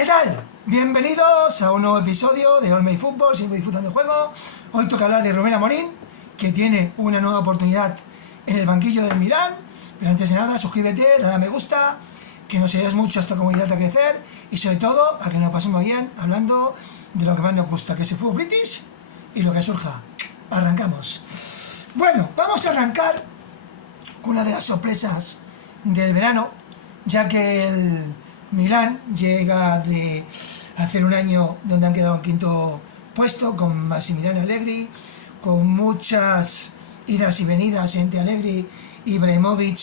¿Qué tal? Bienvenidos a un nuevo episodio de All My Football, siempre disfrutando el juego. Hoy toca hablar de Rubén Amorín, que tiene una nueva oportunidad en el banquillo del Milán. Pero antes de nada, suscríbete, dale a me gusta, que nos ayudes mucho a esta comunidad a crecer y sobre todo a que nos pasemos bien hablando de lo que más nos gusta, que es el fútbol british y lo que surja. Arrancamos. Bueno, vamos a arrancar con una de las sorpresas del verano, ya que el Milán llega de hacer un año donde han quedado en quinto puesto con Massimiliano Allegri, con muchas idas y venidas entre Allegri, Ibrahimovic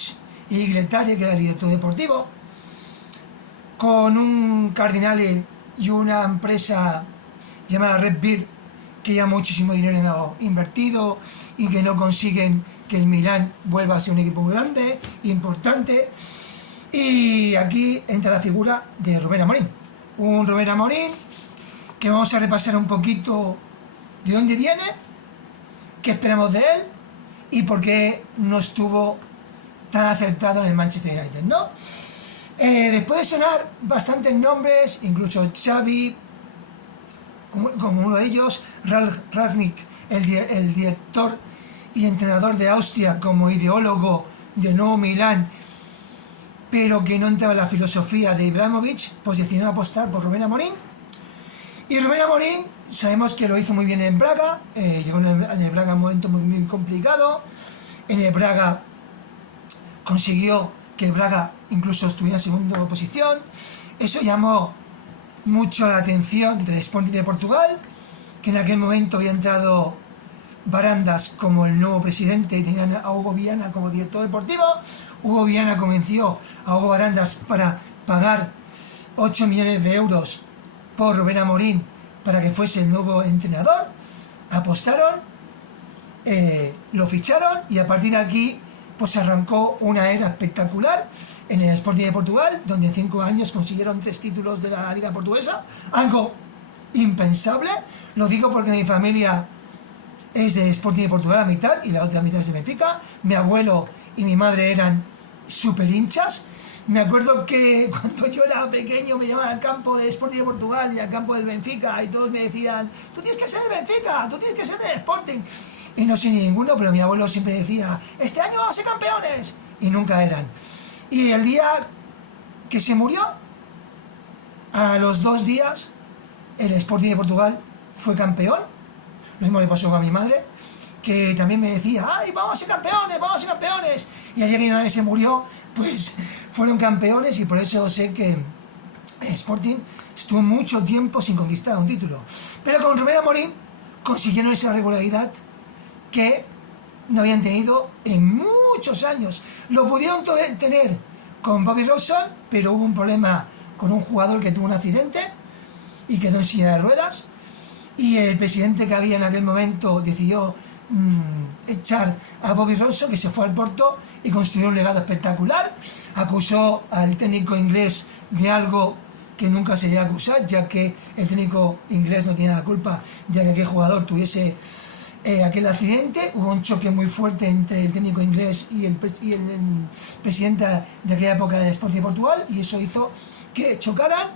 y Guilletari, que era el director deportivo, con un Cardinale y una empresa llamada Red Bull que ya muchísimo dinero invertido y que no consiguen que el Milán vuelva a ser un equipo muy grande, importante. Y aquí entra la figura de Rubén Amorín. Un Rubén Amorín que vamos a repasar un poquito de dónde viene, qué esperamos de él y por qué no estuvo tan acertado en el Manchester United, ¿no? Después de sonar bastantes nombres, incluso Xavi, como uno de ellos, Ralf Rangnick, el director y entrenador de Austria, como ideólogo del nuevo Milán, pero que no entraba en la filosofía de Ibrahimovic, pues decidió apostar por Rubén Amorín. Y Rubén Amorín, sabemos que lo hizo muy bien en Braga, llegó en el Braga en un momento muy complicado. En el Braga consiguió que el Braga incluso estuviera en segunda posición. Eso llamó mucho la atención del Sporting de Portugal, que en aquel momento había entrado Barandas como el nuevo presidente y tenían a Hugo Viana como director deportivo. Hugo Viana convenció a Hugo Barandas para pagar 8 millones de euros por Rubén Amorín para que fuese el nuevo entrenador. Apostaron, lo ficharon y a partir de aquí pues arrancó una era espectacular en el Sporting de Portugal, donde en 5 años consiguieron 3 títulos de la Liga Portuguesa, algo impensable. Lo digo porque mi familia es de Sporting de Portugal a mitad y la otra mitad es de Benfica. Mi abuelo y mi madre eran súper hinchas. Me acuerdo que cuando yo era pequeño me llamaban al campo de Sporting de Portugal y al campo del Benfica y todos me decían: tú tienes que ser de Benfica, tú tienes que ser de Sporting. Y no soy ninguno, pero mi abuelo siempre decía: este año vamos a ser campeones. Y nunca eran. Y el día que se murió, a los 2 días, el Sporting de Portugal fue campeón. Lo mismo le pasó a mi madre, que también me decía: ¡ay, vamos a ser campeones, vamos a ser campeones! Y ayer que mi madre se murió, pues fueron campeones y por eso sé que Sporting estuvo mucho tiempo sin conquistar un título. Pero con Rubén Amorín consiguieron esa regularidad que no habían tenido en muchos años. Lo pudieron tener con Bobby Robson, pero hubo un problema con un jugador que tuvo un accidente y quedó en silla de ruedas. Y el presidente que había en aquel momento decidió echar a Bobby Robson, que se fue al Porto y construyó un legado espectacular. Acusó al técnico inglés de algo que nunca se llega a acusar, ya que el técnico inglés no tiene la culpa de que aquel jugador tuviese aquel accidente. Hubo un choque muy fuerte entre el técnico inglés y el presidente de aquella época del Sporting de Portugal, y eso hizo que chocaran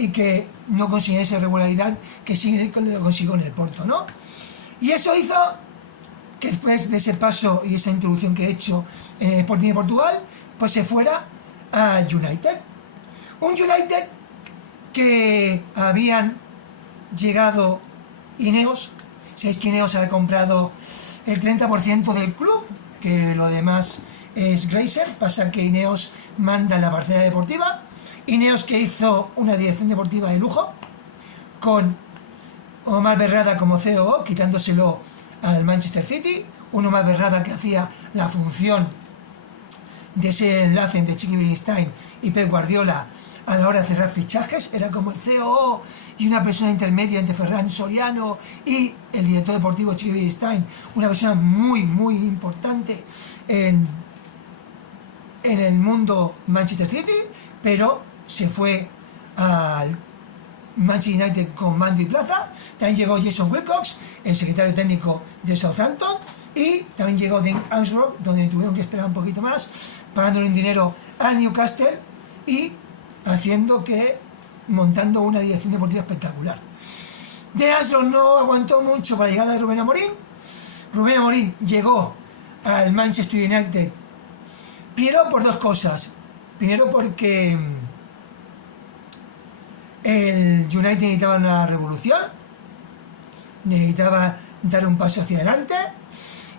y que no consiguiera esa regularidad que sí lo consiguió en el Porto, ¿no? Y eso hizo que después de ese paso y esa introducción que he hecho en el Sporting de Portugal, pues se fuera a United. Un United que habían llegado Ineos. Sabéis que Ineos ha comprado el 30% del club, que lo demás es Glazer. Pasa que Ineos manda en la parcela deportiva. Ineos, que hizo una dirección deportiva de lujo, con Omar Berrada como COO, quitándoselo al Manchester City. Un Omar Berrada que hacía la función de ese enlace entre Chiqui Beristain y Pep Guardiola a la hora de cerrar fichajes. Era como el COO y una persona intermedia entre Ferran Soriano y el director deportivo Chiqui Beristain, una persona muy importante en el mundo Manchester City, pero se fue al Manchester United con mando y plaza. También llegó Jason Wilcox, el secretario técnico de Southampton, y también llegó Dean Armstrong, donde tuvieron que esperar un poquito más, pagándole un dinero a Newcastle y haciendo que montando una dirección deportiva espectacular. De Aslo no aguantó mucho para la llegada de Rubén Amorim. Rubén Amorim llegó al Manchester United primero por dos cosas. Primero porque el United necesitaba una revolución, necesitaba dar un paso hacia adelante,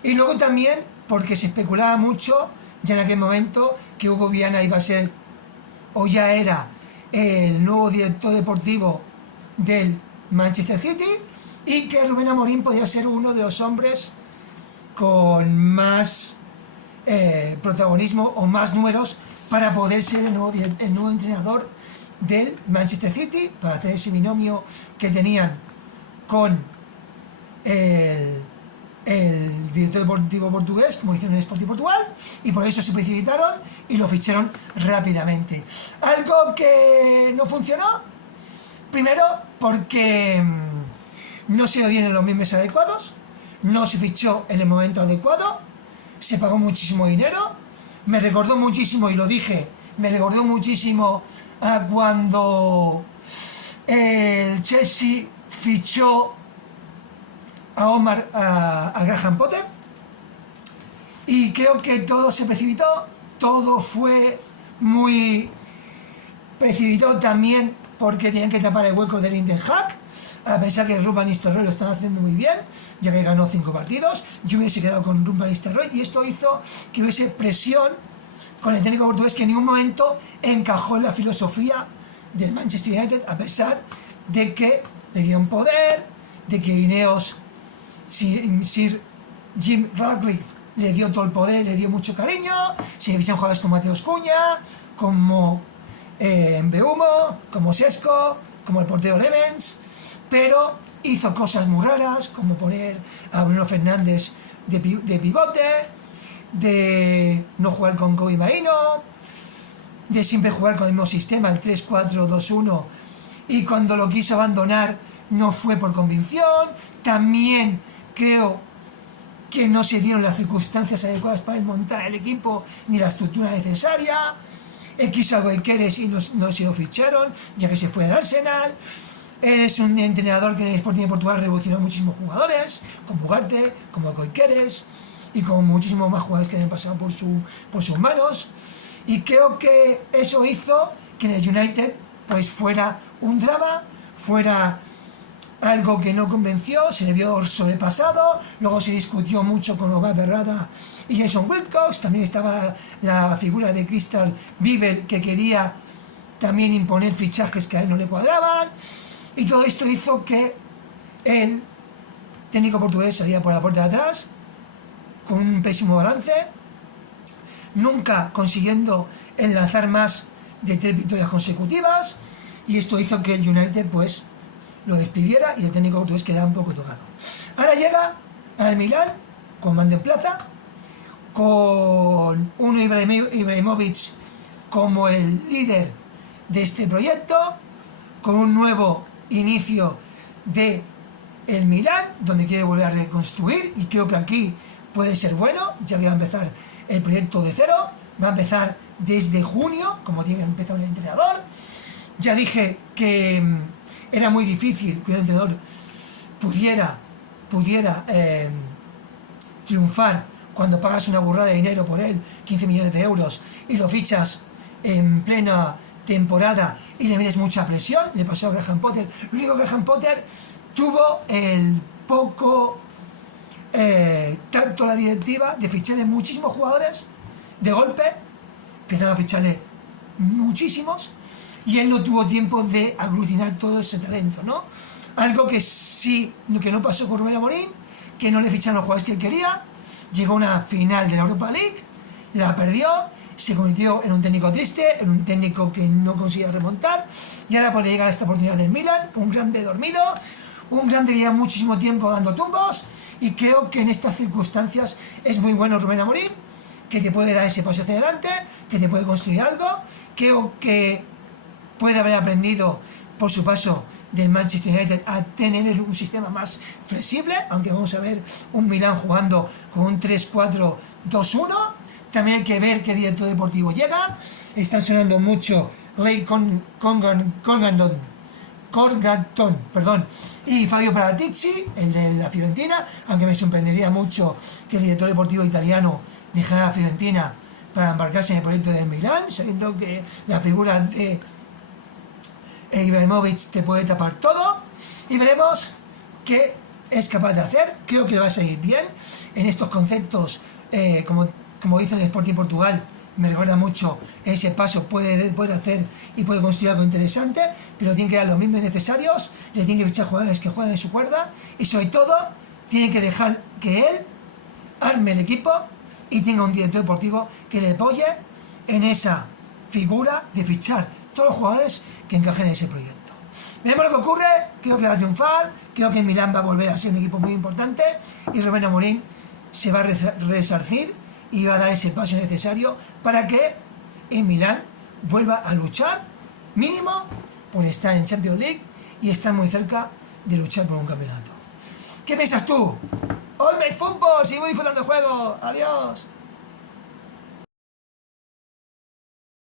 y luego también porque se especulaba mucho ya en aquel momento que Hugo Viana iba a ser o ya era el nuevo director deportivo del Manchester City y que Rubén Amorim podía ser uno de los hombres con más protagonismo o más números para poder ser el nuevo entrenador del Manchester City, para hacer ese binomio que tenían con el director deportivo portugués, como hicieron en Sporting Portugal, y por eso se precipitaron y lo ficharon rápidamente. Algo que no funcionó, primero porque no se lo dieron en los meses adecuados, no se fichó en el momento adecuado, se pagó muchísimo dinero, me recordó muchísimo, y lo dije, me recordó muchísimo a cuando el Chelsea fichó a Graham Potter, y creo que todo se precipitó, todo fue muy precipitado también porque tenían que tapar el hueco del Ten Hag, a pesar que Ruben Nistelrooy lo estaba haciendo muy bien, ya que ganó 5 partidos. Yo me hubiese quedado con Ruben Nistelrooy, y esto hizo que hubiese presión con el técnico portugués, que en ningún momento encajó en la filosofía del Manchester United, a pesar de que le dieron poder, de que Ineos, Sir Jim Ratcliffe, le dio todo el poder, le dio mucho cariño. Se ficharon jugadores como Mateus Cunha, como Mbeumo, como Sesco, como el portero Lemens, pero hizo cosas muy raras, como poner a Bruno Fernández de pivote, de no jugar con Kobe Maino, de siempre jugar con el mismo sistema, el 3-4-2-1, y cuando lo quiso abandonar no fue por convicción. También creo que no se dieron las circunstancias adecuadas para montar el equipo ni la estructura necesaria. Él quiso a Goicoechea y no se lo ficharon, ya que se fue al Arsenal. Él es un entrenador que en el Sporting de Portugal revolucionó muchísimos jugadores, como Ugarte, como Goicoechea y con muchísimos más jugadores que habían pasado por sus manos. Y creo que eso hizo que en el United pues fuera un drama, fuera algo que no convenció, se le vio sobrepasado. Luego se discutió mucho con Obad Berrada y Jason Wilcox. También estaba la figura de Crystal Bieber, que quería también imponer fichajes que a él no le cuadraban, y todo esto hizo que el técnico portugués saliera por la puerta de atrás con un pésimo balance, nunca consiguiendo enlazar más de 3 victorias consecutivas, y esto hizo que el United pues lo despidiera y el técnico portugués quedaba un poco tocado. Ahora llega al Milán con mando en plaza, con un Ibrahimovic como el líder de este proyecto, con un nuevo inicio de el Milán, donde quiere volver a reconstruir, y creo que aquí puede ser bueno, ya que va a empezar el proyecto de cero, va a empezar desde junio, como tiene que empezar un entrenador. Ya dije que era muy difícil que un entrenador pudiera triunfar cuando pagas una burrada de dinero por él, 15 millones de euros, y lo fichas en plena temporada y le metes mucha presión. Le pasó a Graham Potter. Lo único que Graham Potter tuvo el poco tacto la directiva de ficharle muchísimos jugadores de golpe, empezaron a ficharle muchísimos, y él no tuvo tiempo de aglutinar todo ese talento, ¿no? Algo que sí, que no pasó con Rubén Amorim, que no le ficharon los jugadores que él quería. Llegó a una final de la Europa League, la perdió, se convirtió en un técnico triste, en un técnico que no conseguía remontar, y ahora puede llegar a esta oportunidad del Milan, un grande dormido, un grande que lleva muchísimo tiempo dando tumbos, y creo que en estas circunstancias es muy bueno Rubén Amorim, que te puede dar ese paso hacia adelante, que te puede construir algo. Creo que puede haber aprendido por su paso del Manchester United a tener un sistema más flexible, aunque vamos a ver un Milán jugando con un 3-4-2-1. También hay que ver qué director deportivo llega. Están sonando mucho Ley Corganton, perdón, y Fabio Paratici, el de la Fiorentina, aunque me sorprendería mucho que el director deportivo italiano dejara a Fiorentina para embarcarse en el proyecto del Milán, sabiendo que la figura de Ibrahimovic te puede tapar todo, y veremos qué es capaz de hacer. Creo que le va a salir bien en estos conceptos, como dice el Sporting Portugal. Me recuerda mucho ese paso, puede hacer y puede construir algo interesante, pero tiene que dar los mismos necesarios, le tiene que fichar jugadores que jueguen en su cuerda, y sobre todo tiene que dejar que él arme el equipo y tenga un director deportivo que le apoye en esa figura de fichar todos los jugadores que encajen en ese proyecto. Veremos lo que ocurre. Creo que va a triunfar, creo que el Milán va a volver a ser un equipo muy importante, y Rubén Amorim se va a resarcir y va a dar ese paso necesario para que el Milán vuelva a luchar mínimo por estar en Champions League y estar muy cerca de luchar por un campeonato. ¿Qué piensas tú? All My Football, sigo disfrutando el juego. Adiós.